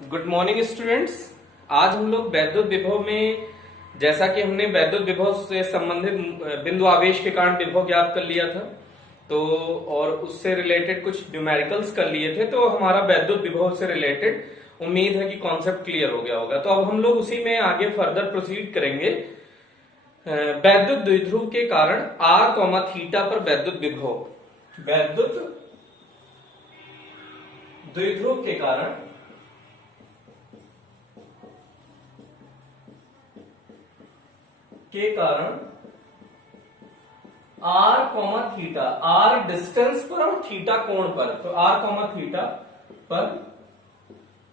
Good morning students. आज हम लोग वैद्युत विभव में, जैसा कि हमने वैद्युत विभव से संबंधित बिंदु आवेश के कारण विभव ज्ञात कर लिया था, तो और उससे रिलेटेड कुछ न्यूमेरिकल्स कर लिए थे, तो हमारा वैद्युत विभव से रिलेटेड उम्मीद है कि कॉन्सेप्ट क्लियर हो गया होगा। तो अब हम लोग उसी में आगे फर्दर प्रोसीड करेंगे। वैद्युत द्विध्रुव के कारण r, थीटा पर वैद्युत विभव, वैद्युत द्विध्रुव के कारण r, थीटा, r डिस्टेंस पर और थीटा कोण पर, तो r, थीटा पर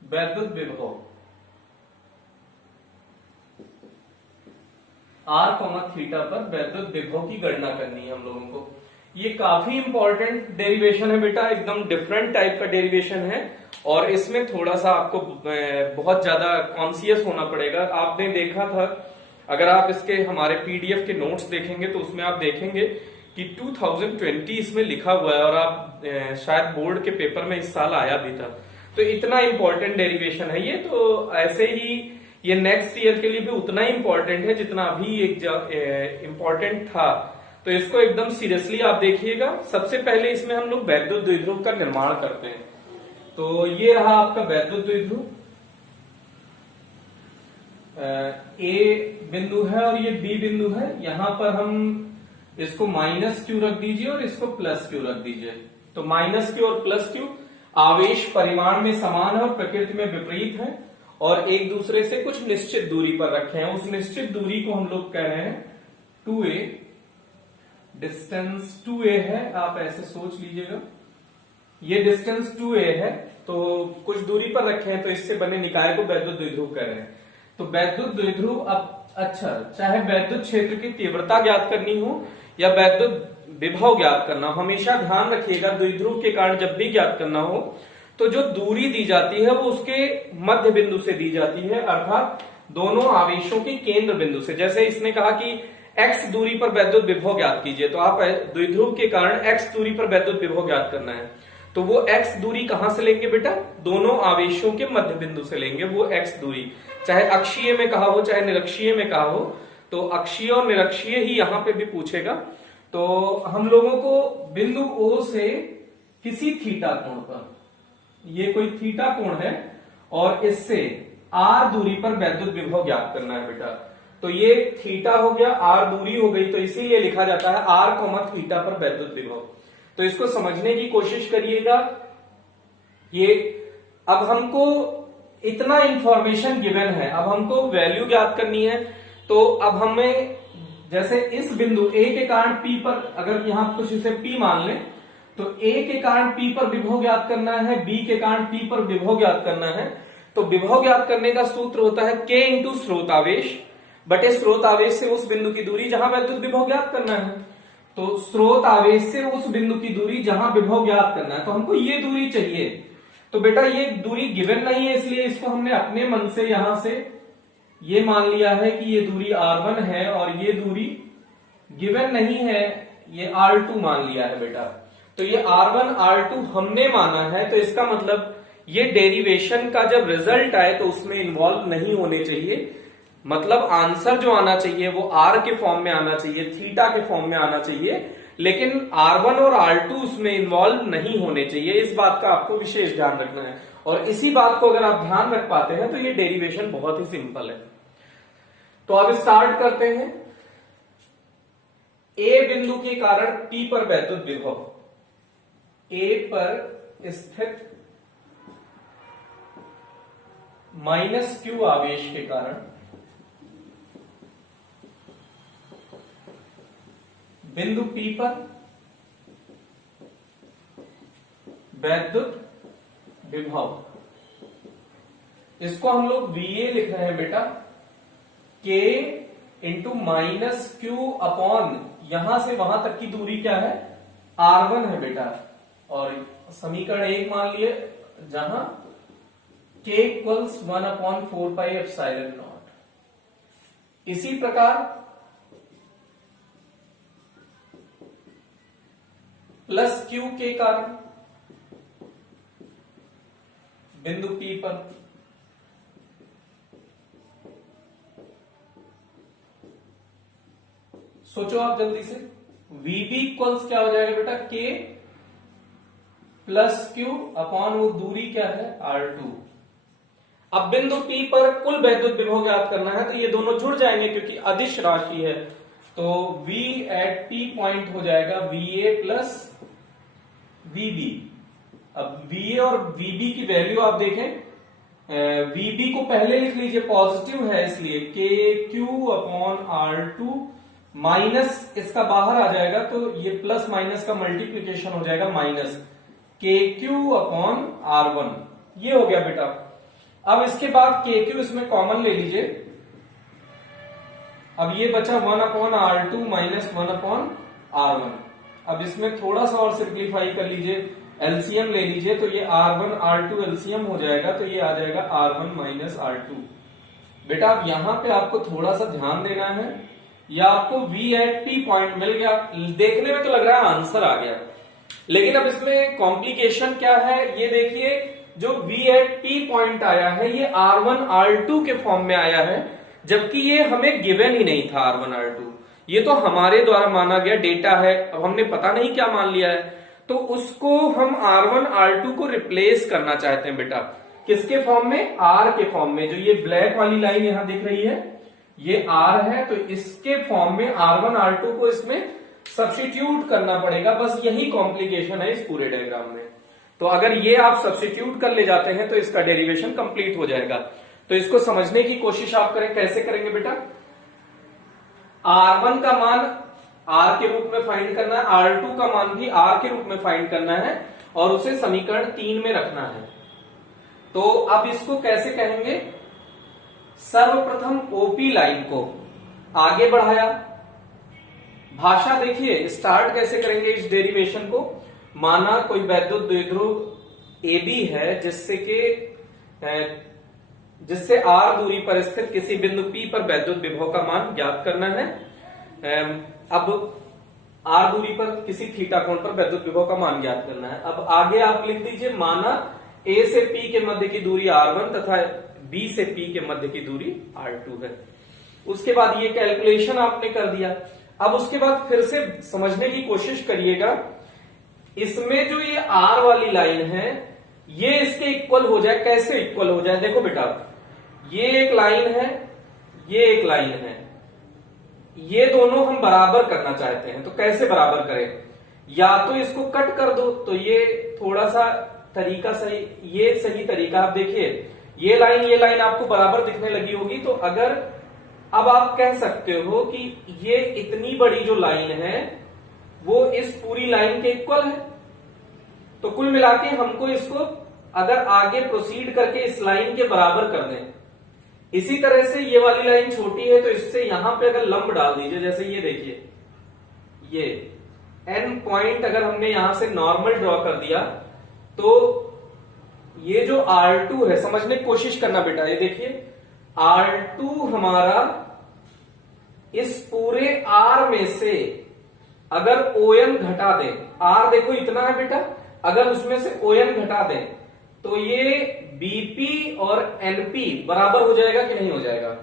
वैद्युत विभव, r, थीटा पर वैद्युत विभव की गणना करनी है हम लोगों को। ये काफी इंपॉर्टेंट डेरिवेशन है बेटा, एकदम डिफरेंट टाइप का डेरिवेशन है और इसमें थोड़ा सा आपको बहुत ज्यादा कॉन्शियस होना पड़ेगा। आपने देखा था, अगर आप इसके हमारे पीडीएफ के नोट्स देखेंगे तो उसमें आप देखेंगे कि 2020 इसमें लिखा हुआ है और आप शायद बोर्ड के पेपर में इस साल आया भी था। तो इतना इंपॉर्टेंट डेरिवेशन है ये, तो ऐसे ही ये नेक्स्ट ईयर के लिए भी उतना ही इंपॉर्टेंट है जितना अभी एक इंपॉर्टेंट था। तो इसको एकदम सीरियसली आप देखिएगा। सबसे पहले इसमें हम लोग वैद्युत द्विध्रुव का निर्माण करते हैं। तो ये रहा आपका वैद्युत द्विध्रुव, ए बिंदु है और ये बी बिंदु है। यहां पर हम इसको -q रख दीजिए और इसको +q रख दीजिए। तो -q और +q आवेश परिमाण में समान है और प्रकृति में विपरीत है और एक दूसरे से कुछ निश्चित दूरी पर रखे हैं। उस निश्चित दूरी को हम लोग कह रहे हैं 2a, डिस्टेंस 2a है, आप ऐसे सोच लीजिएगा। ये डिस्टेंस 2a है, तो कुछ दूरी पर रखे हैं, तो इससे बने निकाय को वैद्युत द्विध्रुव कह रहे हैं। तो वैद्युत द्विध्रुव, अब अच्छा, चाहे वैद्युत क्षेत्र की तीव्रता ज्ञात करनी हो या वैद्युत विभव ज्ञात करना हो, हमेशा ध्यान रखिएगा द्विध्रुव के कारण जब भी ज्ञात करना हो तो जो दूरी दी जाती है वो उसके मध्य बिंदु से दी जाती है, अर्थात दोनों आवेशों के केंद्र बिंदु से। जैसे इसने कहा कि x दूरी पर वैद्युत विभव ज्ञात कीजिए, तो आप द्विध्रुव के कारण x दूरी पर वैद्युत विभव ज्ञात करना है, तो वो x दूरी कहां से लेंगे बेटा? दोनों आवेशों के मध्य बिंदु से लेंगे वो x दूरी, चाहे अक्षीय में कहा हो चाहे निरक्षीय में कहा हो। तो अक्षीय और निरक्षीय ही यहां पे भी पूछेगा। तो हम लोगों को बिंदु O से किसी थीटा कोण पर, ये कोई थीटा कोण है और इससे r दूरी पर वैद्युत विभव ज्ञात करना है बेटा। तो ये थीटा हो गया, r दूरी हो गई, तो इसीलिए लिखा जाता है r, थीटा पर वैद्युत विभव। तो इसको समझने की कोशिश करिएगा। ये अब हमको इतना इंफॉर्मेशन गिवन है, अब हमको वैल्यू ज्ञात करनी है। तो अब हमें जैसे इस बिंदु A के कारण P पर, अगर यहां कुछ इसे P मान लें, तो A के कारण P पर विभव ज्ञात करना है, B के कारण P पर विभव ज्ञात करना है। तो विभव ज्ञात करने का सूत्र होता है K इंटू स्रोत आवेश बटे स्रोत आवेश से उस बिंदु की दूरी जहां वैद्युत विभव ज्ञात करना है। तो स्रोत आवेश से उस बिंदु की दूरी जहां विभव ज्ञात करना है, तो हमको ये दूरी चाहिए। तो बेटा ये दूरी गिवन नहीं है, इसलिए इसको हमने अपने मन से यहां से ये मान लिया है कि ये दूरी r1 है और ये दूरी गिवन नहीं है, ये r2 मान लिया है बेटा। तो ये r1 r2 हमने माना है, तो इसका मतलब ये डेरिवेशन का जब रिजल्ट आए तो उसमें इन्वॉल्व नहीं होने चाहिए। मतलब आंसर जो आना चाहिए वो r के फॉर्म में आना चाहिए, थीटा के फॉर्म में आना चाहिए, लेकिन r1 और r2 उसमें इन्वॉल्व नहीं होने चाहिए। इस बात का आपको विशेष ध्यान रखना है और इसी बात को अगर आप ध्यान रख पाते हैं तो ये डेरिवेशन बहुत ही सिंपल है। तो अब स्टार्ट करते हैं। A बिंदु के कारण P पर वैद्युत विभव, A पर स्थित -q आवेश के कारण बिंदु P पर वैद्युत विभव, इसको हम लोग VA लिख रहे हैं बेटा। K इंटू -q अपॉन, यहां से वहां तक की दूरी क्या है? r1 है बेटा। और समीकरण 1 मान लिए जहां k इक्वल्स 1/4πε0। इसी प्रकार +q के कारण बिंदु P पर सोचो आप जल्दी से। VB इक्वल्स क्या हो जाएगा बेटा, K प्लस Q अपॉन वो दूरी क्या है R2। अब बिंदु P पर कुल वैद्युत विभव ज्ञात करना है, तो ये दोनों जुड़ जाएंगे क्योंकि अदिश राशि है। तो V एट P पॉइंट हो जाएगा VA प्लस VB। अब VA और VB की वैल्यू आप देखें, VB को पहले लिख लीजिए, पॉजिटिव है इसलिए KQ अपॉन R2 माइनस इसका बाहर आ जाएगा, तो ये प्लस माइनस का मल्टीप्लीकेशन हो जाएगा माइनस KQ अपॉन R1। ये हो गया बेटा। अब इसके बाद KQ इसमें कॉमन ले लीजिए। अब ये बचा 1 upon R2 minus 1 upon R1। अब इसमें थोड़ा सा और सिंप्लीफाई कर लीजिए, एलसीएम ले लीजिए, तो ये R1 R2 एलसीएम हो जाएगा, तो ये आ जाएगा R1 माइनस R2। बेटा अब यहां पे आपको थोड़ा सा ध्यान देना है, या आपको V एट P पॉइंट मिल गया, देखने में तो लग रहा है आंसर आ गया, लेकिन अब इसमें कॉम्प्लिकेशन क्या है ये देखिए। जो V एट P पॉइंट आया है ये R1 R2 के फॉर्म में आया है, जबकि ये हमें गिवन ही नहीं था R1 R2। ये तो हमारे द्वारा माना गया डेटा है, अब हमने पता नहीं क्या मान लिया है, तो उसको हम R1 R2 को रिप्लेस करना चाहते हैं बेटा। किसके फॉर्म में, R के फॉर्म में। जो ये ब्लैक वाली लाइन यहां दिख रही है ये R है, तो इसके फॉर्म में R1 R2 को इसमें सब्स्टिट्यूट करना पड़ेगा। बस यही कॉम्प्लिकेशन है इस पूरे डायग्राम में। तो अगर ये आप सब्स्टिट्यूट कर ले जाते हैं तो इसका डेरिवेशन कंप्लीट हो जाएगा। तो इसको समझने की कोशिश आप करें, कैसे करेंगे बेटा। R1 का मान R के रूप में फाइंड करना है, R2 का मान भी R के रूप में फाइंड करना है, और उसे समीकरण 3 में रखना है। तो अब इसको कैसे कहेंगे, सर्वप्रथम OP लाइन को आगे बढ़ाया, भाषा देखिए स्टार्ट कैसे करेंगे इस डेरिवेशन को। माना कोई वैद्युत द्विध्रुव AB है जिससे R दूरी पर स्थित किसी बिंदु P पर वैद्युत विभव का मान ज्ञात करना है। अब R दूरी पर किसी थीटा कोण पर वैद्युत विभव का मान ज्ञात करना है। अब आगे आप लिख दीजिए, माना A से P के मध्य की दूरी R1 तथा B से P के मध्य की दूरी R2 है। उसके बाद ये कैलकुलेशन आपने कर दिया। अब उसके बाद फिर से समझने की कोशिश करिएगा, इसमें जो ये R वाली लाइन है ये इसके इक्वल हो जाए। कैसे इक्वल हो जाए, देखो बेटा, ये एक लाइन है, ये एक लाइन है, ये दोनों हम बराबर करना चाहते हैं। तो कैसे बराबर करें, या तो इसको कट कर दो, तो ये थोड़ा सा तरीका सही, ये सही तरीका। आप देखिए ये लाइन आपको बराबर दिखने लगी होगी, तो अगर अब आप कह सकते हो कि ये इतनी बड़ी जो लाइन है वो इस पूरी लाइन के इक्वल है। तो कुल मिला के हमको इसको अगर आगे प्रोसीड करके इस लाइन के बराबर कर दें, इसी तरह से ये वाली लाइन छोटी है तो इससे यहां पे अगर लंब डाल दीजिए, जैसे ये देखिए, ये N पॉइंट अगर हमने यहां से नॉर्मल ड्रॉ कर दिया, तो ये जो R2 है, समझने की कोशिश करना बेटा, ये देखिए R2 हमारा इस पूरे R में से अगर OM घटा दें, R देखो इतना है बेटा, अगर उसमें से OM घटा दें तो ये BP और NP बराबर हो जाएगा कि नहीं हो जाएगा।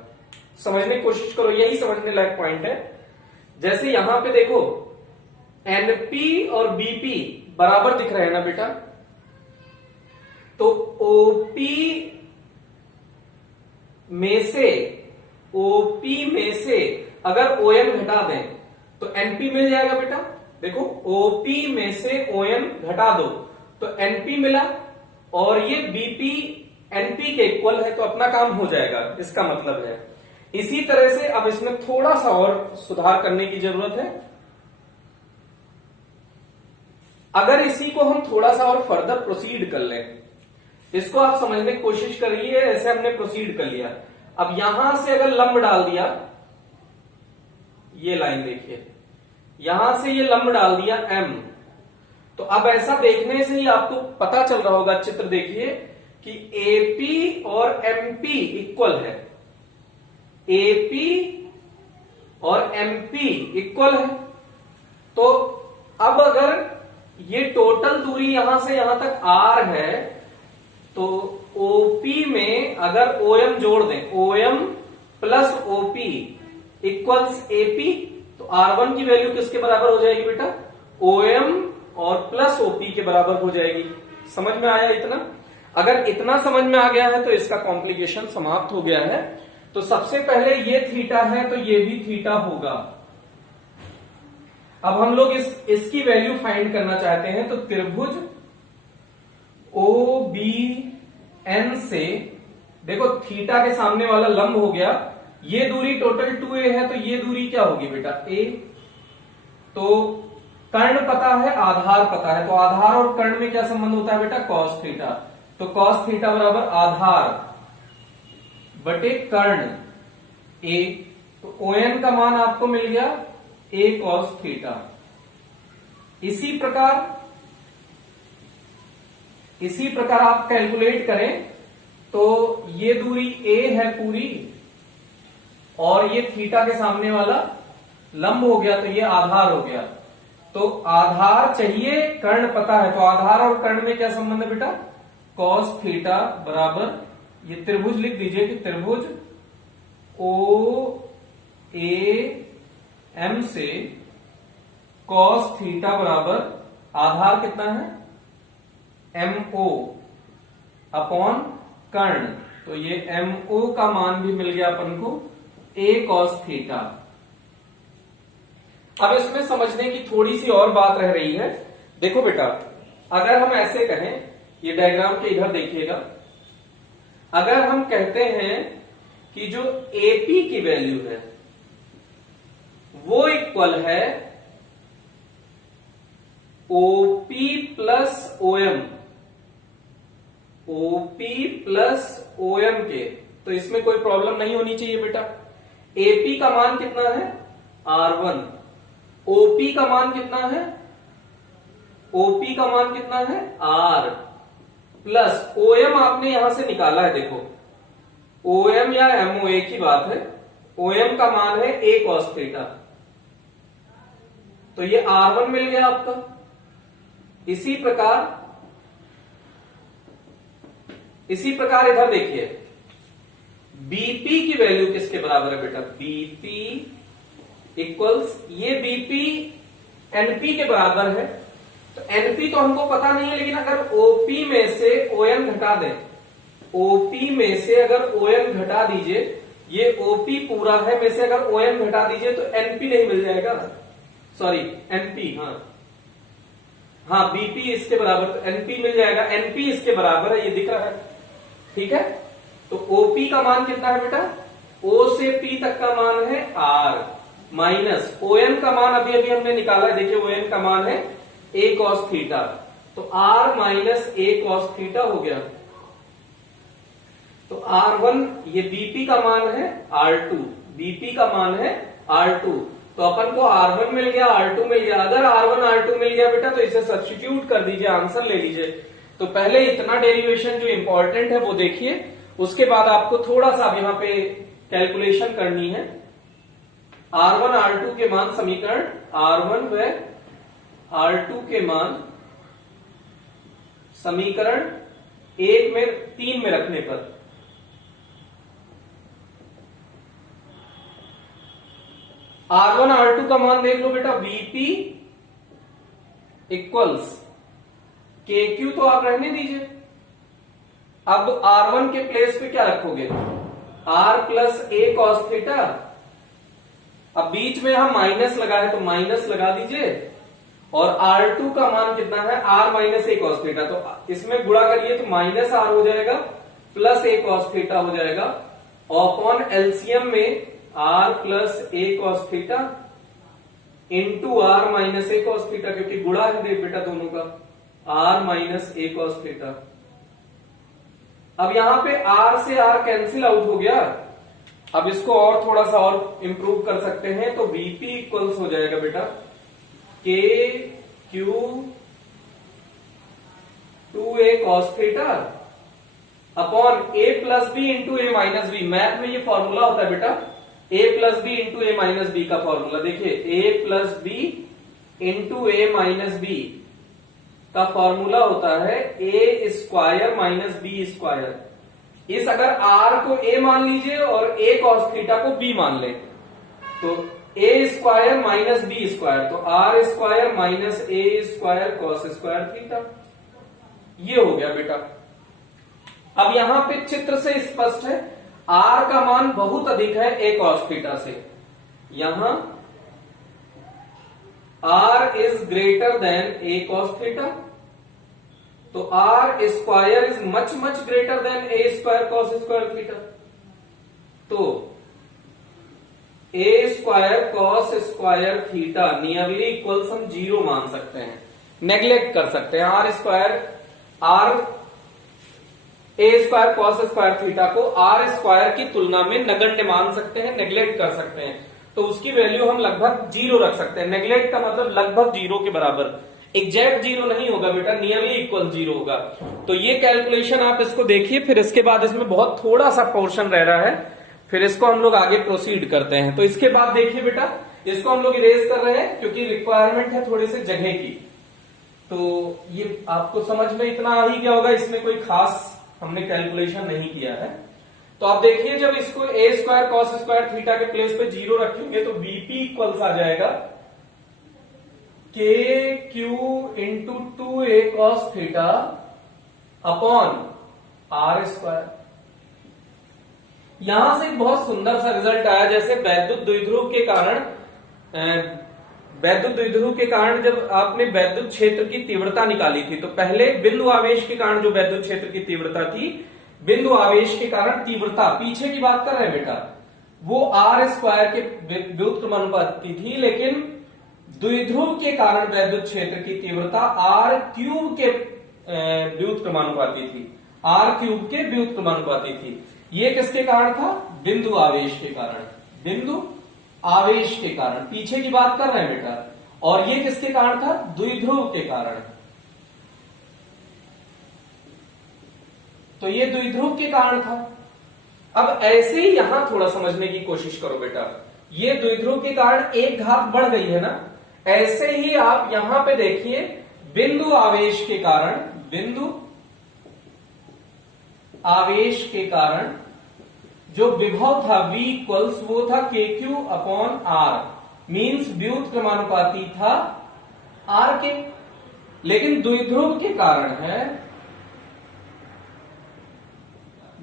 समझने की कोशिश करो, यही समझने लायक पॉइंट है। जैसे यहां पे देखो NP और BP बराबर दिख रहे हैं ना बेटा, तो OP में से अगर OM घटा दें तो NP मिल जाएगा बेटा। देखो OP में से OM घटा दो तो NP मिला, और ये BP NP के इक्वल है, तो अपना काम हो जाएगा, इसका मतलब है। इसी तरह से अब इसमें थोड़ा सा और सुधार करने की जरूरत है। अगर इसी को हम थोड़ा सा और फर्दर प्रोसीड कर लें, इसको आप समझने की कोशिश करिए। ऐसे हमने प्रोसीड कर लिया, अब यहां से अगर लंब डाल दिया, ये लाइन देखिए, यहां से ये लंब डाल दिया M, तो अब ऐसा देखने से ही आपको पता चल रहा होगा, चित्र देखिए कि AP और MP इक्वल है, AP और MP इक्वल है। तो अब अगर ये टोटल दूरी यहां से यहां तक R है, तो OP में अगर OM जोड़ दें, OM plus OP equals AP, तो R1 की वैल्यू किसके बराबर हो जाएगी बेटा? OM और प्लस OP के बराबर हो जाएगी। समझ में आया इतना? अगर इतना समझ में आ गया है तो इसका कॉम्प्लिकेशन समाप्त हो गया है। तो सबसे पहले ये थीटा है तो ये भी थीटा होगा। अब हम लोग इसकी वैल्यू फाइंड करना चाहते हैं, तो त्रिभुज OBN से देखो थीटा के सामने वाला लंब हो गया, ये दूरी टोटल 2a है, तो ये दूरी क्या होगी बेटा? a। तो कर्ण पता है, आधार पता है, तो आधार और कर्ण में क्या संबंध होता है बेटा? Cos theta. तो कॉस थीटा बराबर आधार बटे कर्ण a। तो ON का मान आपको मिल गया a cos थीटा। इसी प्रकार आप कैलकुलेट करें तो ये दूरी a है पूरी, और ये थीटा के सामने वाला लंब हो गया, तो ये आधार हो गया। तो आधार चाहिए, कर्ण पता है, तो आधार और कर्ण में क्या संबंध है बेटा? cos थीटा बराबर, ये त्रिभुज लिख दीजिए कि त्रिभुज OAM से cos थीटा बराबर आधार कितना है? MO अपॉन कर्ण। तो ये MO का मान भी मिल गया अपन को a cos थीटा। अब इसमें समझने की थोड़ी सी और बात रह रही है। देखो बेटा, अगर हम ऐसे कहें, ये डायग्राम के इधर देखिएगा, अगर हम कहते हैं कि जो AP की वैल्यू है वो इक्वल है OP plus OM, OP plus OM के, तो इसमें कोई प्रॉब्लम नहीं होनी चाहिए बेटा। AP का मान कितना है? R1। OP का मान कितना है? OP का मान कितना है? R प्लस OM आपने यहां से निकाला है, देखो OM या MO एक ही बात है। OM का मान है a cos थीटा, तो ये R1 मिल गया आपका। इसी प्रकार इधर देखिए, BP की वैल्यू किसके बराबर है बेटा? BP इक्वल्स, ये BP NP के बराबर है। तो NP तो हमको पता नहीं है, लेकिन अगर OP में से ON घटा दें, OP में से अगर ON घटा दीजिए, ये OP पूरा है में से अगर ON घटा दीजिए तो NP नहीं मिल जाएगा, सॉरी NP, हाँ BP इसके बराबर, तो NP मिल जाएगा। NP इसके बराबर है, ये दिख रहा है, ठीक है। तो OP का मान कितना है बेटा? O से P तक का मान है R माइनस ON का मान अभी हमने निकाला है, देखिए ON का मान है a cos थीटा, तो R minus a cos theta हो गया। तो R1, ये BP का मान है R2, BP का मान है R2, तो अपन को R1 मिल गया, R2 मिल गया। अगर R1 R2 मिल गया बेटा तो इसे सब्स्टिट्यूट कर दीजिए, आंसर ले लीजिए। तो पहले इतना डेरिवेशन जो इंपॉर्टेंट है वो देखिए, उसके बाद आपको थोड़ा सा अब यहां पे कैलकुलेशन करनी है। R1 R2 के मान, समीकरण R1 व R2 के मान समीकरण 3 में रखने पर R1 R2 का मान देख लो बेटा, VP इक्वल्स KQ, तो आप रहने दीजिए। अब R1 के प्लेस पे क्या रखोगे? R plus a cos theta. अब बीच में हम माइनस लगा है तो माइनस लगा दीजिए, और R2 का मान कितना है? R minus a cos theta. तो इसमें गुणा करिए तो माइनस R हो जाएगा प्लस a cos थीटा हो जाएगा, अपॉन एलसीएम में R plus a cos theta into R minus a cos theta, क्योंकि गुणा है देख बेटा दोनों का, R minus a cos theta. अब यहां पे R से R कैंसिल आउट हो गया। अब इसको और थोड़ा सा और इंप्रूव कर सकते हैं, तो VP इक्वल्स हो जाएगा बेटा KQ 2a cos theta upon a plus b into a minus b. Math में ये फॉर्मूला होता है बेटा, a plus b into a minus b का फॉर्मूला देखिए, a plus b into a minus b का फॉर्मूला होता है a square minus b square. इस अगर r को a मान लीजिए और a cos थीटा को b मान ले, तो ए स्क्वायर माइनस बी स्क्वायर, तो are square minus a square cos square theta. ये हो गया बेटा। अब यहां पे चित्र से स्पष्ट है आर का मान बहुत अधिक है ए कॉस थीटा से। यहां R is greater than A cos theta, तो are square is much much greater than A square cos square theta. तो ए square cos square theta nearly equals हम 0 मान सकते हैं, नेग्लेक्ट कर सकते हैं। R A square cos square theta को आर स्क्वायर की तुलना में नगण्य मान सकते हैं, नेग्लेक्ट कर सकते हैं। तो उसकी वैल्यू हम लगभग 0 रख सकते हैं। नेग्लेक्ट का मतलब लगभग 0 के बराबर, एग्जैक्ट 0 नहीं होगा बेटा, नियरली इक्वल 0 होगा। तो ये कैलकुलेशन आप इसको देखिए, फिर इसके बाद इसमें बहुत थोड़ा सा पोर्शन रह रहा है, फिर इसको हम लोग आगे प्रोसीड करते हैं। तो इसके बाद देखिए बेटा, इसको हम लोग इरेज कर रहे हैं क्योंकि रिक्वायरमेंट है थोड़ी सी जगह की। तो ये आपको समझ में इतना आ ही गया होगा, इसमें कोई खास हमने कैलकुलेशन नहीं किया है। तो आप देखिए जब इसको a square cos square theta के प्लेस पे 0 रखेंगे तो बीपी इक्वल्स आ जाएगा k q into 2a cos theta upon r square. यहां से एक बहुत सुंदर सा रिजल्ट आया, जैसे वैद्युत द्विध्रुव के कारण जब आपने वैद्युत क्षेत्र की तीव्रता निकाली थी, तो पहले बिंदु आवेश के कारण जो वैद्युत क्षेत्र की तीव्रता थी, बिंदु आवेश के कारण तीव्रता पीछे की बात कर रहे हैं बेटा, वो आर स्क्वायर के व्युत्क्रमानुपाती थी, लेकिन द्विध्रुव के कारण वैद्युत क्षेत्र की तीव्रता आर क्यूब के व्युत्क्रमानुपाती थी, आर क्यूब के व्युत्क्रमानुपाती थी। ये किसके कारण था? बिंदु आवेश के कारण, बिंदु आवेश के कारण पीछे की बात कर रहे हैं बेटा। और ये किसके कारण था? द्विध्रुव के कारण। तो ये द्विध्रुव के कारण था। अब ऐसे ही यहां थोड़ा समझने की कोशिश करो बेटा, ये द्विध्रुव के कारण एक घात बढ़ गई है ना, ऐसे ही आप यहां पे देखिए बिंदु आवेश के कारण, बिंदु आवेश के कारण जो विभव था V इक्वल्स वो था के क्यू अपॉन आर, मीन्स व्युत्क्रमानुपाती था R के, लेकिन द्विध्रुव के कारण है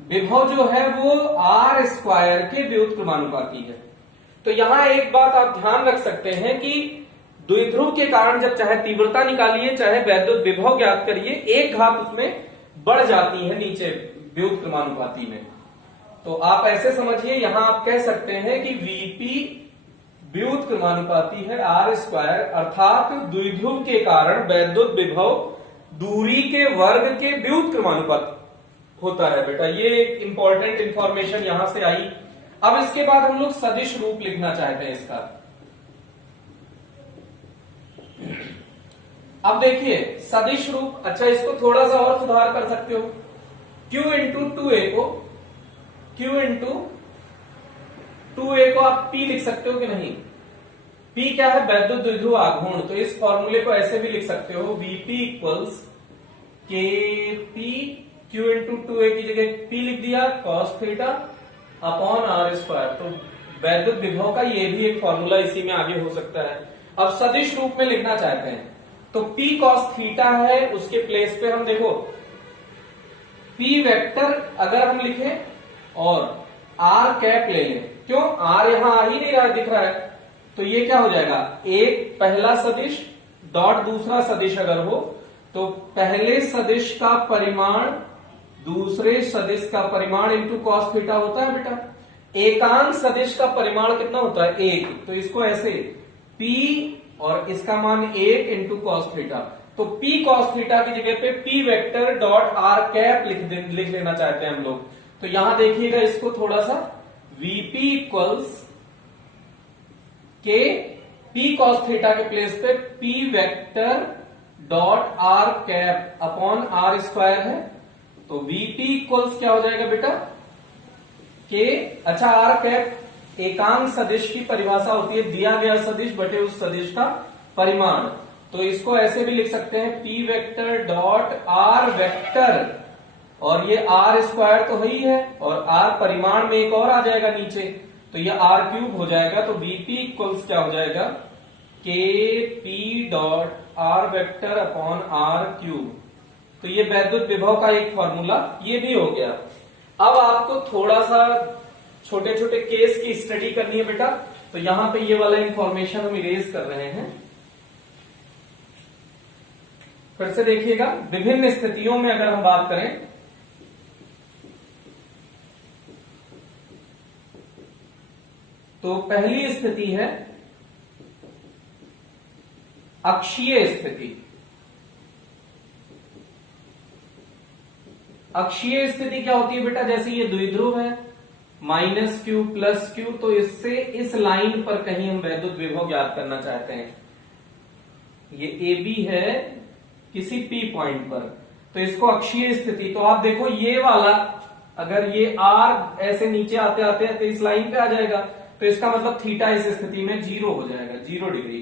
विभव जो है वो आर स्क्वायर के व्युत्क्रमानुपाती है। तो यहां एक बात आप ध्यान रख सकते हैं कि द्विध्रुव के कारण जब चाहे तीव्रता निकालिए चाहे वैद्युत विभव ज्ञात करिए, एक घात उसमें बढ़ जाती है नीचे व्युत्क्रमानुपाती में। तो आप ऐसे समझिए, यहां आप कह सकते हैं कि वीपी व्युत्क्रमानुपाती है आर स्क्वायर, अर्थात द्विध्रुव के कारण वैद्युत विभव दूरी के वर्ग के व्युत्क्रमानुपाती होता है बेटा। ये एक इंपॉर्टेंट इंफॉर्मेशन यहां से आई। अब इसके बाद हम लोग सदिश रूप लिखना चाहते हैं इसका। अब देखिए सदिश रूप, अच्छा इसको थोड़ा सा और सुधार कर सकते हो, Q इंटू 2a को, Q इंटू 2a को आप P लिख सकते हो कि नहीं? P क्या है? वैद्युत द्विध्रुव आघूर्ण। तो इस फॉर्मूले को ऐसे भी लिख सकते हो, Vp equals KP, Q into 2a की जगह P लिख दिया cos theta upon r square. तो वैद्युत विभव का ये भी एक फॉर्मूला इसी में आगे हो सकता है। अब सदिश रूप में लिखना चाहते हैं तो P cos थीटा है, उसके प्लेस पे हम देखो P वेक्टर अगर हम लिखें और R कैप ले लें, क्यों? R यहां आ ही नहीं रहा है, दिख रहा है, तो ये क्या हो जाएगा? एक पहला सदिश डॉट दूसरा सदिश अगर हो तो पहले सदिश का परिमाण दूसरे सदिश का परिमाण इंटू कॉस थीटा होता है बेटा। एकांक सदिश का परिमाण कितना होता है? 1। तो इसको ऐसे P और इसका मान 1 इंटू कॉस थीटा, तो P cos थीटा की जगह पे P vector dot R cap लिख लेना चाहते हैं हम लोग। तो यहां देखिएगा इसको थोड़ा सा, Vp इक्वल्स के P cos थीटा के प्लेस पे P vector dot R cap upon R square है। तो Vp इक्वल्स क्या हो जाएगा बेटा? के, अच्छा R कैप एकांक सदिश की परिभाषा होती है दिया गया सदिश बटे उस सदिश का परिमाण। तो इसको ऐसे भी लिख सकते हैं P vector dot R vector, और ये R स्क्वायर तो है ही है, और R परिमाण में एक और आ जाएगा नीचे, तो ये आर क्यूब हो जाएगा। तो वीपी इक्वल्स क्या हो जाएगा, k p dot r vector upon r cube. तो ये वैद्युत विभव का एक फॉर्मूला ये भी हो गया। अब आपको थोड़ा सा छोटे छोटे केस की स्टडी करनी है बेटा। तो यहां पे ये वाला इंफॉर्मेशन हम इरेज कर रहे हैं। फिर से देखिएगा, विभिन्न स्थितियों में अगर हम बात करें तो पहली स्थिति है अक्षीय स्थिति। अक्षीय स्थिति क्या होती है बेटा, जैसे ये द्विध्रुव है माइनस क्यू प्लस क्यू, तो इससे इस लाइन पर कहीं हम वैद्युत विभव ज्ञात करना चाहते हैं। ये ए बी है किसी पी पॉइंट पर, तो इसको अक्षीय स्थिति। तो आप देखो ये वाला अगर ये आर ऐसे नीचे आते आते तो इस लाइन पे आ जाएगा, तो इसका मतलब थीटा इस स्थिति में 0 हो जाएगा, 0 डिग्री।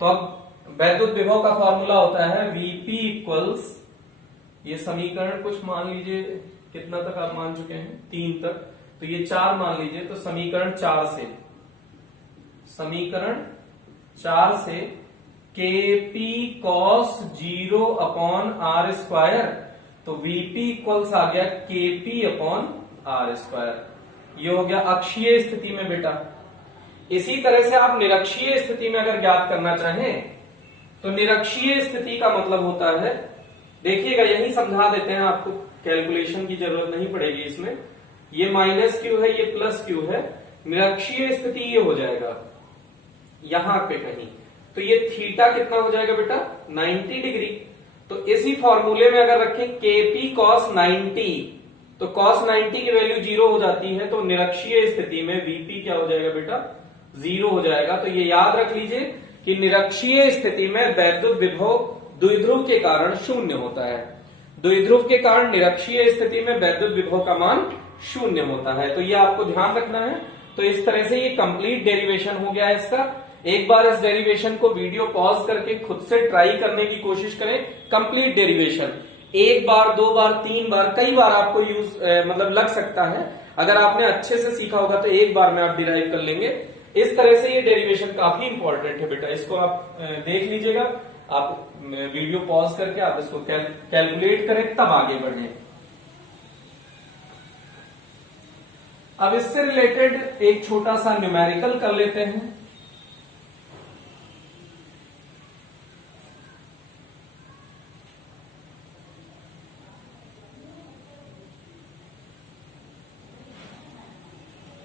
तो अब वैद्युत विभव का फॉर्मूला होता है वीपी इक्वल्स, ये समीकरण कुछ मान लीजिए कितना तक आप मान चुके हैं, 3 तक, तो ये 4 मान लीजिए। तो समीकरण 4 से k p cos 0 upon r square, तो वीपी इक्वल्स आ गया k P upon r square. ये हो गया अक्षीय स्थिति में बेटा। इसी तरह से आप निरक्षीय स्थिति में अगर ज्ञात करना चाहें तो निरक्षीय स्थिति का मतलब होता है, देखिएगा यही समझा देते हैं आपको, कैलकुलेशन की जरूरत नहीं पड़ेगी इसमें। ये माइनस क्यू है, ये प्लस क्यू है। निरक्षीय स्थिति ये हो जाएगा यहां पे कहीं, तो ये थीटा कितना हो जाएगा बेटा, 90 डिग्री। तो इसी फॉर्मूले में अगर रखें के पी कॉस 90, तो कॉस 90 की वैल्यू 0 हो जाती है। तो निरक्षीय स्थिति में वीपी क्या हो जाएगा बेटा, 0 हो जाएगा। तो ये याद रख लीजिए कि निरक्षीय स्थिति में वैद्युत विभव द्विध्रुव के कारण शून्य होता है। द्विध्रुव के कारण निरक्षीय स्थिति में वैद्युत विभव का मान शून्य होता है। तो ये आपको ध्यान रखना है। तो इस तरह से ये कंप्लीट डेरिवेशन हो गया है इसका। एक बार इस डेरिवेशन को वीडियो पॉज करके खुद से ट्राई करने की कोशिश करें। कंप्लीट डेरिवेशन 1 बार 2 बार 3 बार कई बार आपको मतलब लग सकता है। अगर आपने अच्छे से सीखा होगा तो एक बार में आप डिराइव कर लेंगे। इस तरह से ये डेरिवेशन काफी इंपॉर्टेंट है बेटा। इसको आप देख लीजिएगा, आप वीडियो पॉज करके आप इसको कैलकुलेट करें तब आगे बढ़े। अब इससे रिलेटेड एक छोटा सा न्यूमेरिकल कर लेते हैं।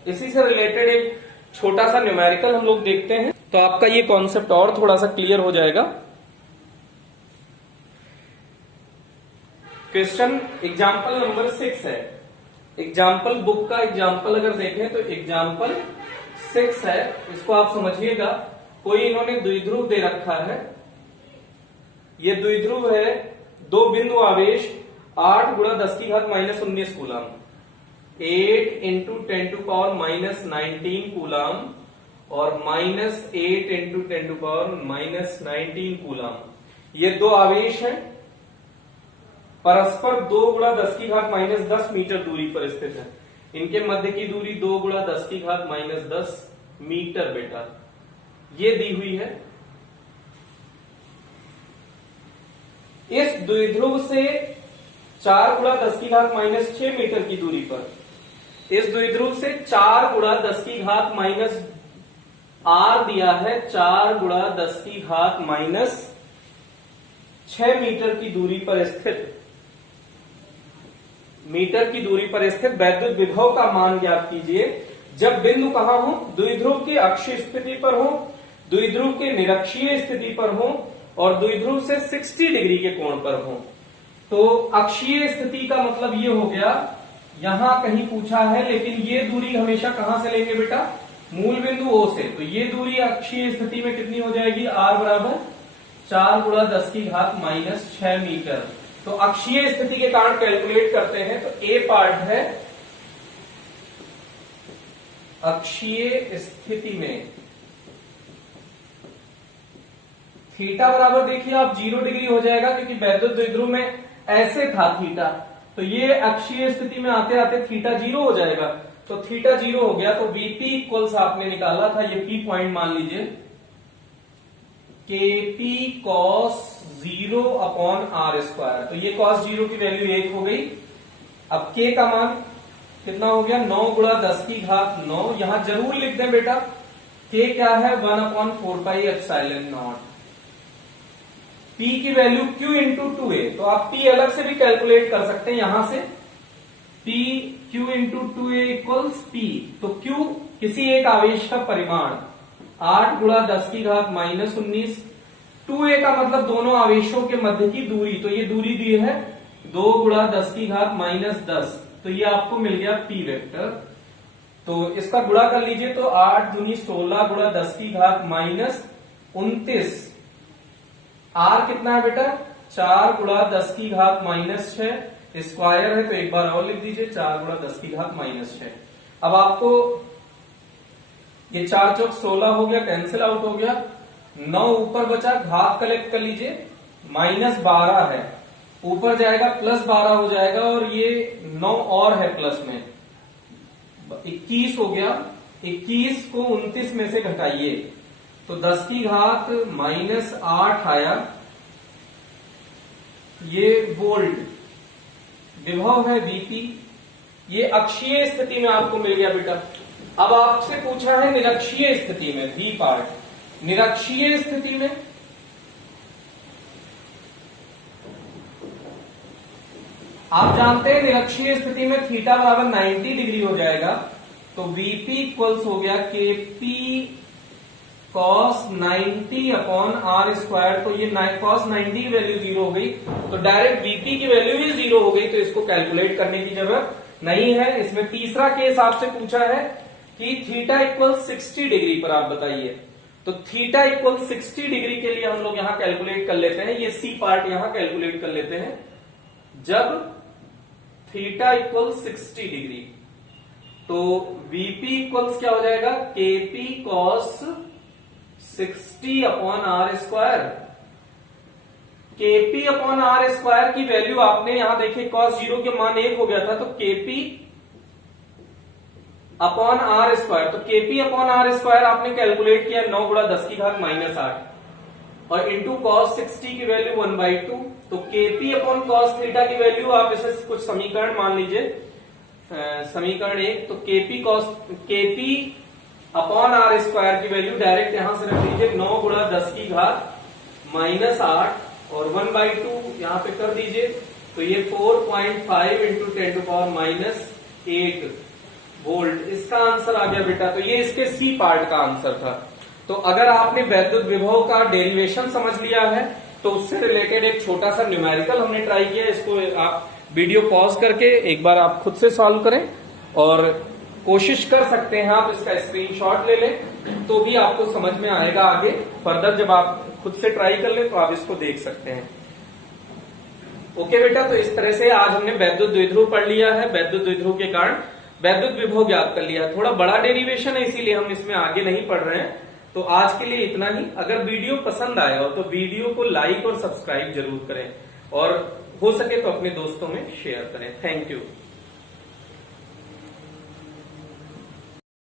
इसी से रिलेटेड एक छोटा सा न्यूमेरिकल हम लोग देखते हैं, तो आपका ये कॉन्सेप्ट और थोड़ा सा क्लियर हो जाएगा। क्वेश्चन एग्जाम्पल नंबर 6 है। एग्जाम्पल बुक का एग्जाम्पल अगर देखें तो एग्जाम्पल 6 है। इसको आप समझिएगा, कोई इन्होंने द्विध्रुव दे रखा है। ये द्विध्रुव है, 2 बिंदु आवेश 8 गुणा 10 की घात -19 coulomb, 8 into 10 to power -19 coulomb और -8 इंटू 10 टू पावर -19 कूलम। ये 2 आवेश हैं, परस्पर 2 गुणा 10 की घात -10 मीटर दूरी पर स्थित है। इनके मध्य की दूरी 2 गुणा 10 की घात -10 मीटर बेटा ये दी हुई है। इस द्विध्रुव से 4 गुणा 10 की घात -6 मीटर की दूरी पर, इस द्विध्रुव से 4 गुणा 10 की घात -r दिया है, 4 गुणा 10 की घात -6 मीटर की दूरी पर स्थित, मीटर की दूरी पर स्थित वैद्युत विभव का मान ज्ञात कीजिए जब बिंदु कहां हो, द्विध्रुव के अक्षीय स्थिति पर हो, द्विध्रुव के निरक्षीय स्थिति पर हो और द्विध्रुव से 60 डिग्री के कोण पर हो। तो अक्षीय स्थिति का मतलब ये हो गया, यहां कहीं पूछा है, लेकिन ये दूरी हमेशा कहां से लेंगे बेटा, मूल बिंदु O से। तो ये दूरी अक्षीय स्थिति में कितनी हो जाएगी, r बराबर 4 गुणा 10 की घात -6 मीटर। तो अक्षीय स्थिति के कारण कैलकुलेट करते हैं। तो ए पार्ट है अक्षीय स्थिति में थीटा बराबर, देखिए आप 0 डिग्री हो जाएगा क्योंकि वैद्युत द्विध्रुव में ऐसे था थीटा, तो ये अक्षीय स्थिति में आते आते थीटा 0 हो जाएगा। तो थीटा 0 हो गया, तो वीपी इक्वल्स आपने निकाला था, ये पी पॉइंट मान लीजिए, KP cos 0 upon r square. तो ये कॉस 0 की वैल्यू 1 हो गई। अब के का मान कितना हो गया, 9 गुणा 10 की घात 9। यहां जरूर लिख दें बेटा, के क्या है, 1 upon 4 pi epsilon not. P की वैल्यू Q इंटू 2a, तो आप P अलग से भी कैलकुलेट कर सकते हैं यहां से। P Q into 2a equals P, तो Q किसी एक आवेश का परिमाण 8 गुणा 10 की घात माइनस 19। 2a का मतलब दोनों आवेशों के मध्य की दूरी, तो ये दूरी दी है 2 गुणा 10 की घात माइनस 10, तो ये आपको मिल गया P वेक्टर। तो इसका गुणा कर लीजिए, तो 8 दूनी 16 गुणा 10 की घात माइनस 29। आर कितना है बेटा, 4 गुणा 10 की घात माइनस 6, स्क्वायर है तो एक बार और लिख दीजिए, 4 गुणा 10 की घात माइनस 6। अब आपको ये 4 चौक 16 हो गया, कैंसिल आउट हो गया, 9 ऊपर बचा, घात कलेक्ट कर लीजिए, माइनस 12 है, ऊपर जाएगा प्लस 12 हो जाएगा, और ये 9 और है प्लस में, 21 हो गया। 21 को 29 में से घटाइए, तो 10 की घात माइनस 8 आया, ये वोल्ट विभव है वीपी। ये अक्षीय स्थिति में आपको मिल गया बेटा। अब आपसे पूछा है निरक्षीय स्थिति में, वी पार्ट। निरक्षीय स्थिति में आप जानते हैं निरक्षीय स्थिति में थीटा बराबर 90 डिग्री हो जाएगा, तो वीपी इक्वल्स हो गया KP cos 90 upon r square. तो ये कॉस 90 की वैल्यू 0 हो गई, तो डायरेक्ट वीपी की वैल्यू ही 0 हो गई, तो इसको कैलकुलेट करने की जरूरत नहीं है। इसमें तीसरा केस आपसे पूछा है कि थीटा इक्वल 60 डिग्री पर आप बताइए, तो थीटा इक्वल 60 डिग्री के लिए हम लोग यहां कैलकुलेट कर लेते हैं, ये सी पार्ट यहां कैलकुलेट कर लेते हैं। जब थीटा इक्वल 60 डिग्री, तो वीपी इक्वल्स क्या हो जाएगा, KP cos 60 upon r square. KP upon r square की वैल्यू आपने यहां देखिए, कॉस 0 के मान 1 हो गया था, तो केपी अपॉन आर स्क्वायर, तो केपी अपॉन आर स्क्वायर आपने कैलकुलेट किया 9 गुणा 10 की घात माइनस 8, और इंटू कॉस 60 की वैल्यू 1/2, तो केपी अपॉन कॉस थीटा की वैल्यू आप इसे कुछ समीकरण मान लीजिए, समीकरण 1, तो केपी अपॉन आर स्क्वायर की वैल्यू डायरेक्ट यहां से रख लीजिए, 9 गुणा 10 की घात माइनस 8 और 1/2 यहां पे कर दीजिए, तो ये 4.5 into 10 to power minus 8 volt इसका आंसर आ गया बेटा। तो ये इसके सी पार्ट का आंसर था। तो अगर आपने वैद्युत विभव का डेरिवेशन समझ लिया है, तो उससे रिलेटेड एक छोटा सा न्यूमेरिकल हमने ट्राई किया, इसको आप वीडियो पॉज करके एक बार आप खुद से सॉल्व करें, और कोशिश कर सकते हैं आप इसका स्क्रीनशॉट ले लें, तो भी आपको समझ में आएगा आगे फर्दर। जब आप खुद से ट्राई कर ले तो आप इसको देख सकते हैं। ओके बेटा, तो इस तरह से आज हमने वैद्युत द्विध्रुव पढ़ लिया है। वैद्युत द्विध्रुव के कारण वैद्युत विभव ज्ञात कर लिया है। थोड़ा बड़ा डेरिवेशन है, इसीलिए हम इसमें आगे नहीं पढ़ रहे हैं। तो आज के लिए इतना ही। अगर वीडियो पसंद आया हो तो वीडियो को लाइक और सब्सक्राइब जरूर करें, और हो सके तो अपने दोस्तों में शेयर करें। Thank you.